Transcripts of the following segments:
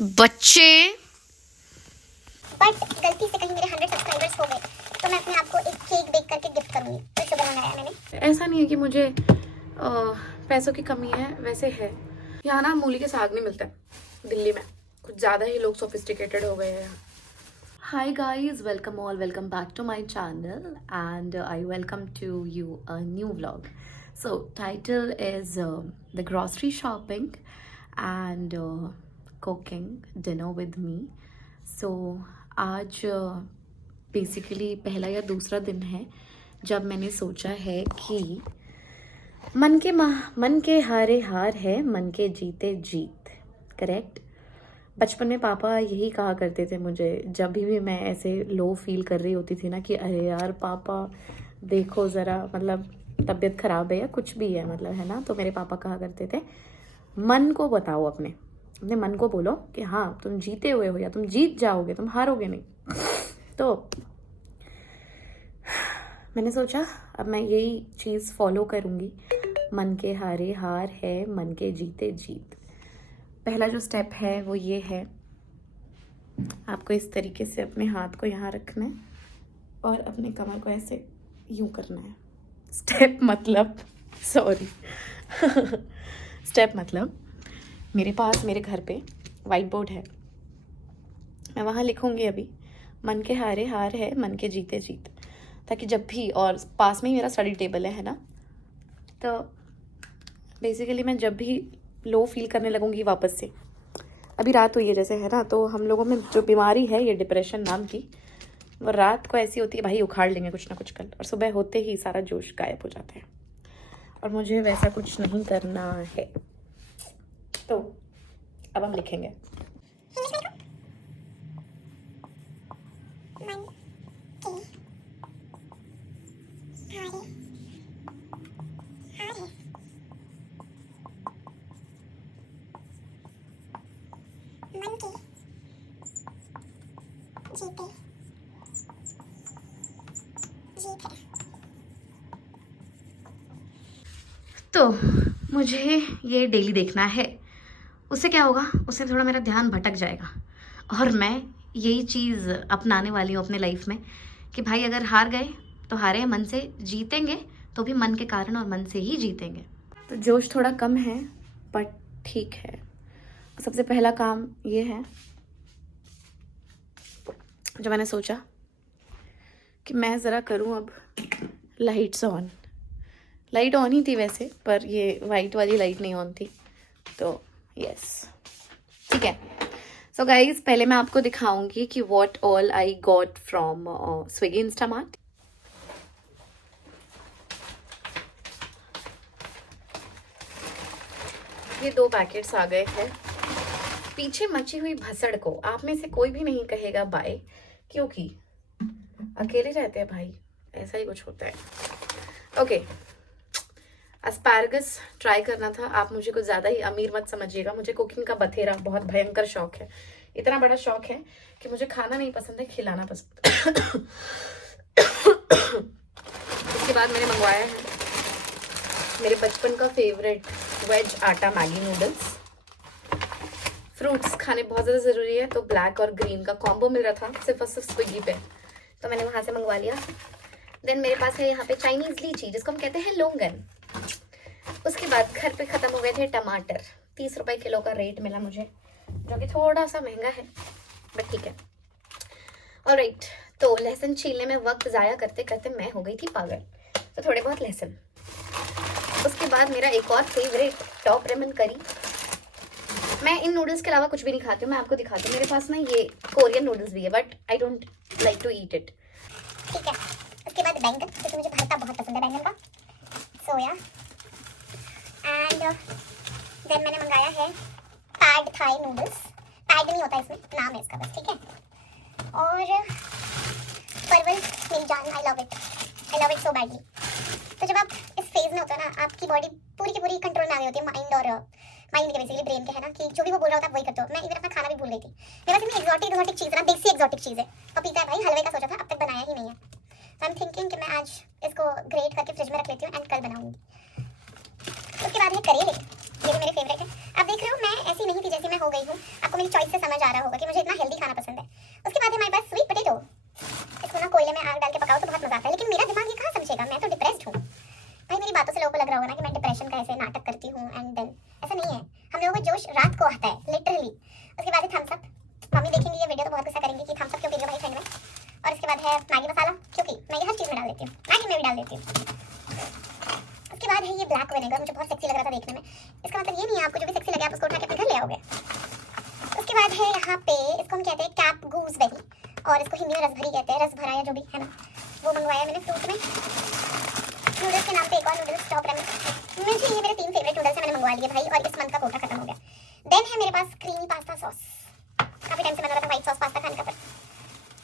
बच्चे। बट गलती से कहीं मेरे 100 सब्सक्राइबर्स हो गए तो मैं अपने आप को एक केक बेक करके गिफ्ट करूंगी। तो शुगर मंगाया मैंने। ऐसा नहीं है कि मुझे पैसों की कमी है, वैसे है। यहाँ ना मूली के साग नहीं मिलता है दिल्ली में, कुछ ज़्यादा ही लोग सोफिस्टिकेटेड हो गए हैं। Hi guys, welcome all, welcome back to my channel and I welcome to you a new vlog. So title is the grocery shopping and cooking dinner with me. So आज बेसिकली पहला या दूसरा दिन है जब मैंने सोचा है कि मन के हारे हार है, मन के जीते जीत. करेक्ट. बचपन में पापा यही कहा करते थे मुझे, जब भी मैं ऐसे लो फील कर रही होती थी ना कि अरे यार पापा देखो ज़रा, मतलब तबीयत ख़राब है या कुछ भी है, मतलब है ना, तो मेरे पापा कहा करते थे मन को बताओ, अपने मन को बोलो कि हाँ तुम जीते हुए हो या तुम जीत जाओगे, तुम हारोगे नहीं. तो मैंने सोचा अब मैं यही चीज़ फॉलो करूँगी. मन के हारे हार है, मन के जीते जीत. पहला जो स्टेप है वो ये है, आपको इस तरीके से अपने हाथ को यहाँ रखना है और अपने कमर को ऐसे यूं करना है. स्टेप मतलब स्टेप मतलब मेरे पास मेरे घर पे वाइट बोर्ड है, मैं वहाँ लिखूँगी अभी मन के हारे हार है, मन के जीते जीत, ताकि जब भी, और पास में ही मेरा स्टडी टेबल है ना, तो बेसिकली मैं जब भी लो फील करने लगूँगी वापस से, अभी रात हुई है जैसे है ना, तो हम लोगों में जो बीमारी है ये डिप्रेशन नाम की, वो रात को ऐसी होती है भाई उखाड़ लेंगे कुछ ना कुछ कल, और सुबह होते ही सारा जोश गायब हो जाता है. और मुझे वैसा कुछ नहीं करना है. तो अब हम लिखेंगे तो मुझे ये डेली देखना है. उससे क्या होगा, उससे थोड़ा मेरा ध्यान भटक जाएगा. और मैं यही चीज़ अपनाने वाली हूँ अपने लाइफ में कि भाई अगर हार गए तो हारे, मन से जीतेंगे तो भी मन के कारण और मन से ही जीतेंगे. तो जोश थोड़ा कम है बट ठीक है. सबसे पहला काम ये है जो मैंने सोचा कि मैं ज़रा करूँ अब लाइट्स ऑन. लाइट ऑन ही थी वैसे, पर ये वाइट वाली लाइट नहीं ऑन थी, तो यस ठीक है. सो गाइज, पहले मैं आपको दिखाऊंगी कि what all I got from Swiggy Instamart. ये 2 पैकेट्स आ गए हैं. पीछे मची हुई भसड़ को आप में से कोई भी नहीं कहेगा बाय, क्योंकि अकेले रहते हैं भाई, ऐसा ही कुछ होता है. ओके, एस्पैरागस ट्राई करना था. आप मुझे कुछ ज़्यादा ही अमीर मत समझिएगा, मुझे कुकिंग का बथेरा बहुत भयंकर शौक है. इतना बड़ा शौक है कि मुझे खाना नहीं पसंद है, खिलाना पसंद है. उसके बाद मैंने मंगवाया है मेरे बचपन का फेवरेट वेज आटा मैगी नूडल्स. फ्रूट्स खाने बहुत ज़्यादा ज़रूरी है, तो ब्लैक और ग्रीन का कॉम्बो मिल रहा था सिर्फ और सिर्फ स्विगी पे, तो मैंने वहाँ से मंगवा लिया. देन मेरे पास है यहाँ पे चाइनीज़ लीची, जिसको हम कहते हैं लोंगन. उसके बाद घर पे ख़त्म हो गए थे टमाटर. 30 रुपए किलो का रेट मिला मुझे, जो कि थोड़ा सा महंगा है बट ठीक है. ऑलराइट, तो लहसुन छीलने में वक्त ज़ाया करते करते मैं हो गई थी पागल, तो थोड़े बहुत लहसुन. उसके बाद मेरा एक और फेवरेट टॉप रेमन करी. मैं इन नूडल्स के अलावा कुछ भी नहीं खाती हूँ, मैं आपको दिखाती हूँ. मेरे पास ना ये कोरियन नूडल्स भी है but I don't like to eat it. ठीक है. उसके बाद बैंगन, क्योंकि मुझे भरता बहुत पसंद है बैंगन का. सोया एंड देन मैंने मंगाया है पैड थाई नूडल्स. पैड नहीं होता इसमें, नाम है इसका बस, ठीक है. और परवल मेरी जान, I love it so badly. तो जब आप इस फेज में होते हो ना, आपकी बॉडी पूरी की पूरी कंट्रोल में आ गई होती है, माइंड के बेसिकली ब्रेन के है ना, कि जो भी वो बोल रहा होता है वही करते हो. मैं इवन अपना खाना भी भूल गई थी. मेरे पास इतनी एक्सोटिक चीज़ है ना, देसी एक्सोटिक चीज़ है. पपीता है भाई, हलवे का सोचा था, अब तक बनाया ही नहीं है. तो आई एम थिंकिंग कि मैं आज इसको ग्रेट करके फ्रिज में रख लेती हूँ एंड कल बनाऊंगी. उसके बाद है करेले. ये भी मेरे फेवरेट है। आप देख रहे हो मैं ऐसी नहीं थी जैसी मैं हो गई हूँ। आपको मेरी चॉइस से समझ आ रहा होगा कि मुझे इतना हेल्दी खाना पसंद है। उसके बाद है हमारे पास स्वीट पोटैटो। इसको ना कोयले में आग डाल के पकाओ तो बहुत मजा आता है, लेकिन मेरा दिमाग ये कहाँ समझेगा, मैं तो डिप्रेस्ड हूँ। भाई मेरी बातों से लोगों को लग रहा होगा ना कि मैं डिप्रेशन का ऐसे नाटक करती हूँ एंड देन ऐसा नहीं है। हम लोगों को जोश रात को आता है लिटरली। उसके बाद है थम्स अप। मम्मी देखेंगे ये वीडियो तो बहुत गुस्सा करेंगे कि थम्स अप क्यों पी रहे हो भाई ठंड में। और इसके बाद है मैगी मसाला, क्योंकि मैं ये हर चीज़ में डाल देती हूँ, मैगी में भी डाल देती हूँ। उसके बाद है ये ब्लैक विनेगर, मुझे बहुत सेक्सी लग रहा था देखने में। इसका मतलब ये नहीं है आपको जो भी सेक्सी लगे आप उसको उठा के अपने घर ले आओगे। उसके बाद है यहाँ पे इसको हम कहते हैं कैप गूसबेरी, और इसको हिंदी में रसभरी कहते हैं, रस भरा या जो भी है ना, वो मंगवाया मैंने फ्रूट में। नूडल्स के नाम पे एक और नूडल्स टॉप रैमेन। मुझे ये मेरे 3 फेवरेट नूडल्स है, मैंने मंगवा लिए भाई, और इस मंथ का कोटा खत्म हो गया। देन है मेरे पास क्रीमी पास्ता सॉस। काफ़ी टाइम से बना रहा था व्हाइट सॉस पास्ता खाने का, पर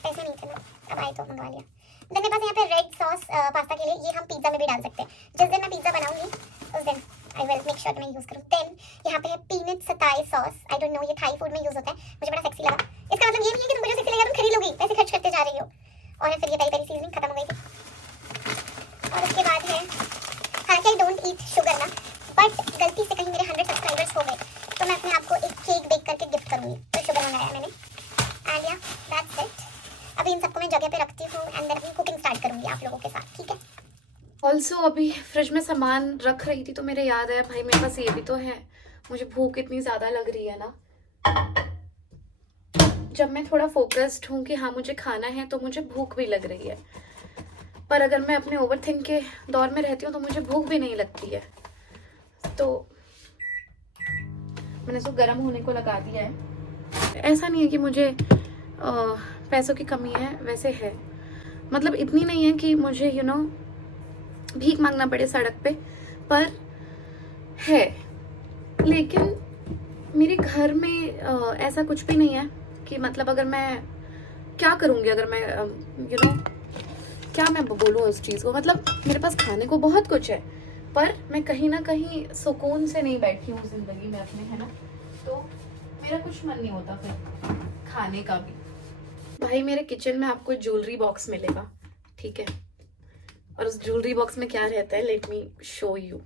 पैसे नहीं थे ना, अब आए तो मंगवा लिया। देन मेरे पास यहाँ पे रेड सॉस पास्ता के लिए, ये हम पिज़्ज़ा में भी डाल सकते हैं। जिस दिन मैं पिज़्ज़ा बनाऊंगी उस दिन आई विल मेक श्योर कि मैं यूज़ करूँ। देन यहाँ पे है पीनट सताई सॉस। आई डोंट नो ये थाई फूड में यूज़ होता है, मुझे बड़ा सेक्सी लगा। इसका मतलब ये नहीं है कि तुमको जो सेक्सी लगा तुम खरीद लोगी, पैसे खर्च करते जा रही हो। और फिर ये पेरी पेरी सीजनिंग खत्म हो गई थी। और उसके बाद है, हालांकि आई डोंट ईट शुगर ना, बट गलती से कहीं मेरे 100 सब्सक्राइबर्स हो गए तो मैं अपने आप को एक केक बेक करके गिफ्ट करूँगी, तो शुगर मंगाया मैंने। एंड या दैट्स इट। अभी इन सबको मैं जगह पे रखती हूँ एंड देन अपनी कुकिंग स्टार्ट करूँगी आप लोगों के साथ, ठीक है। ऑल्सो अभी फ्रिज में सामान रख रही थी तो मेरे याद आया भाई मेरे पास ये भी तो है। मुझे भूख इतनी ज़्यादा लग रही है ना, जब मैं थोड़ा फोकस्ड हूँ कि हाँ मुझे खाना है तो मुझे भूख भी लग रही है, पर अगर मैं अपने ओवरथिंक के दौर में रहती हूँ तो मुझे भूख भी नहीं लगती है। तो मैंने इसको गर्म होने को लगा दिया है। ऐसा नहीं है कि मुझे पैसों की कमी है, वैसे है, मतलब इतनी नहीं है कि मुझे भीख मांगना पड़े सड़क पे, पर है। लेकिन मेरे घर में ऐसा कुछ भी नहीं है कि मतलब अगर मैं क्या करूँगी, अगर मैं क्या मैं बोलूँ उस चीज़ को, मतलब मेरे पास खाने को बहुत कुछ है पर मैं कहीं ना कहीं सुकून से नहीं बैठी हूँ ज़िंदगी में अपने, है ना। तो मेरा कुछ मन नहीं होता फिर खाने का भी। भाई मेरे किचन में आपको ज्वेलरी बॉक्स मिलेगा, ठीक है, और उस ज्वेलरी बॉक्स में क्या रहता है लेट मी शो यू।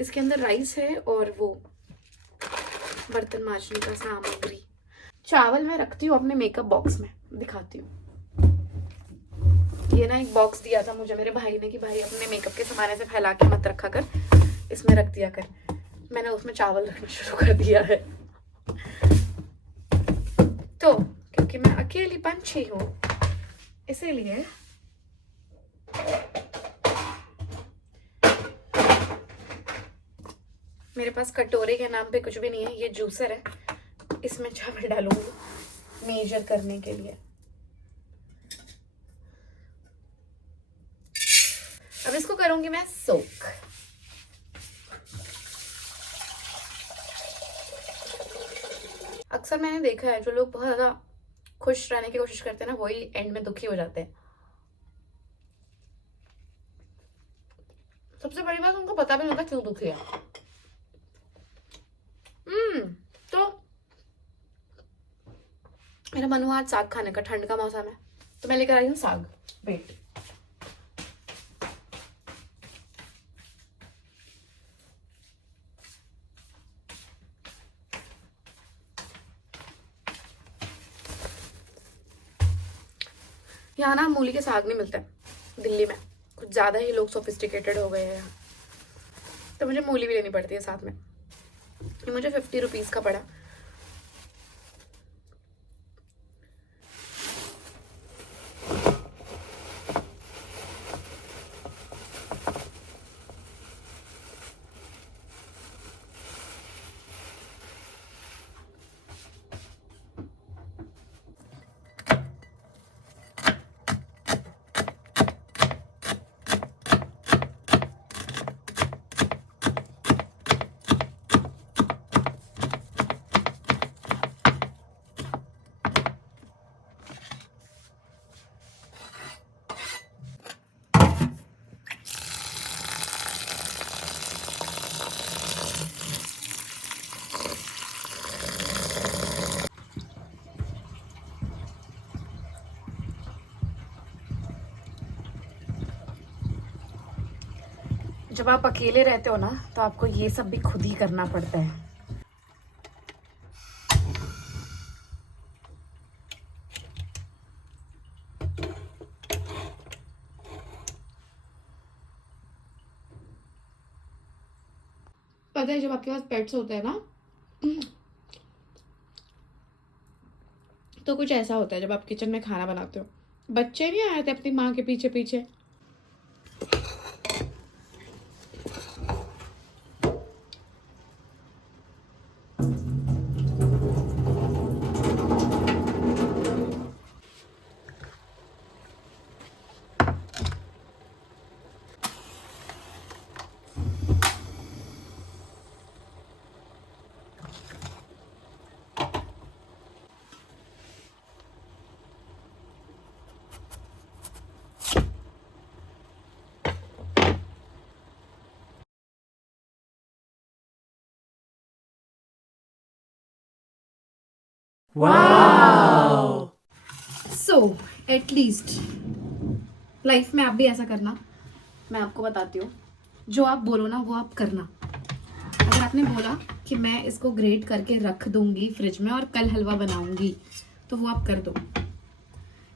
इसके अंदर राइस है और वो बर्तन मांजने का सामग्री। चावल मैं रखती हूँ अपने मेकअप बॉक्स में, दिखाती हूँ। ये ना एक बॉक्स दिया था मुझे मेरे भाई ने कि भाई अपने मेकअप के सामान ऐसे फैला के मत रखा कर, इसमें रख दिया कर। मैंने उसमें चावल रखना शुरू कर दिया है। तो क्योंकि मैं अकेली पंछी हूँ इसीलिए मेरे पास कटोरे के नाम पे कुछ भी नहीं है। ये जूसर है, इसमें चावल डालूंगी मेजर करने के लिए। अब इसको करूंगी मैं सोक। अक्सर मैंने देखा है जो लोग बहुत ज्यादा खुश रहने की कोशिश करते हैं ना, वही एंड में दुखी हो जाते हैं। सबसे बड़ी बात उनको पता भी नहीं होता क्यों दुखी है। तो मेरा मन हुआ आज साग खाने का, ठंड का मौसम है तो मैं लेकर आई हूँ साग। वेट, यहाँ ना मूली के साग नहीं मिलते दिल्ली में, कुछ ज़्यादा ही लोग सोफिस्टिकेटेड हो गए हैं यहाँ, तो मुझे मूली भी लेनी पड़ती है साथ में। ये मुझे 50 रुपीज़ का पड़ा। जब आप अकेले रहते हो ना तो आपको ये सब भी खुद ही करना पड़ता है। पता है जब आपके पास पेट्स होते हैं ना तो कुछ ऐसा होता है जब आप किचन में खाना बनाते हो, बच्चे नहीं आए थे अपनी माँ के पीछे पीछे। सो एटलीस्ट लाइफ में आप भी ऐसा करना। मैं आपको बताती हूँ, जो आप बोलो ना वो आप करना। अगर आपने बोला कि मैं इसको ग्रेट करके रख दूंगी फ्रिज में और कल हलवा बनाऊंगी तो वो आप कर दो।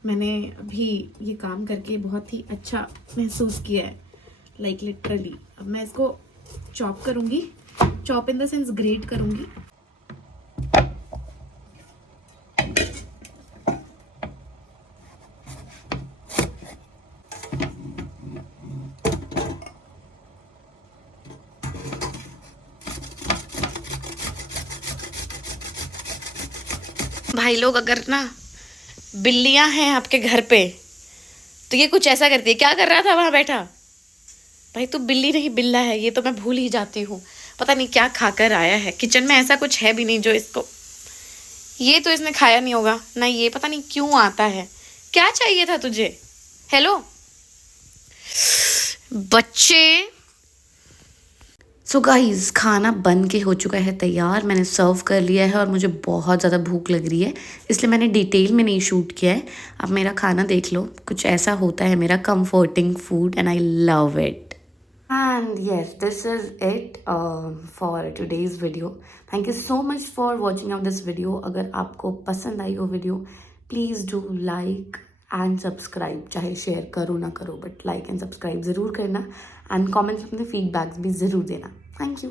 मैंने अभी ये काम करके बहुत ही अच्छा महसूस किया है, लाइक लिटरली। अब मैं इसको चॉप करूंगी, chop in the sense great करूंगी। भाई लोग, अगर ना बिल्लियां हैं आपके घर पे तो ये कुछ ऐसा करती है। क्या कर रहा था वहां बैठा? भाई तू बिल्ली नहीं बिल्ला है, ये तो मैं भूल ही जाती हूँ। पता नहीं क्या खाकर आया है। किचन में ऐसा कुछ है भी नहीं जो इसको, ये तो इसने खाया नहीं होगा ना। ये पता नहीं क्यों आता है। क्या चाहिए था तुझे? हेलो बच्चे। सो गाइज, खाना बन के हो चुका है तैयार। मैंने सर्व कर लिया है और मुझे बहुत ज़्यादा भूख लग रही है, इसलिए मैंने डिटेल में नहीं शूट किया है। अब मेरा खाना देख लो, कुछ ऐसा होता है मेरा comforting food and I love it. And yes, this is it for today's video. Thank you so much for watching out this video. अगर आपको पसंद आई हो video, please do like and subscribe. चाहे शेयर करो ना करो, बट लाइक एंड सब्सक्राइब ज़रूर करना एंड कमेंट्स में अपने फीडबैक्स भी ज़रूर देना। Thank you.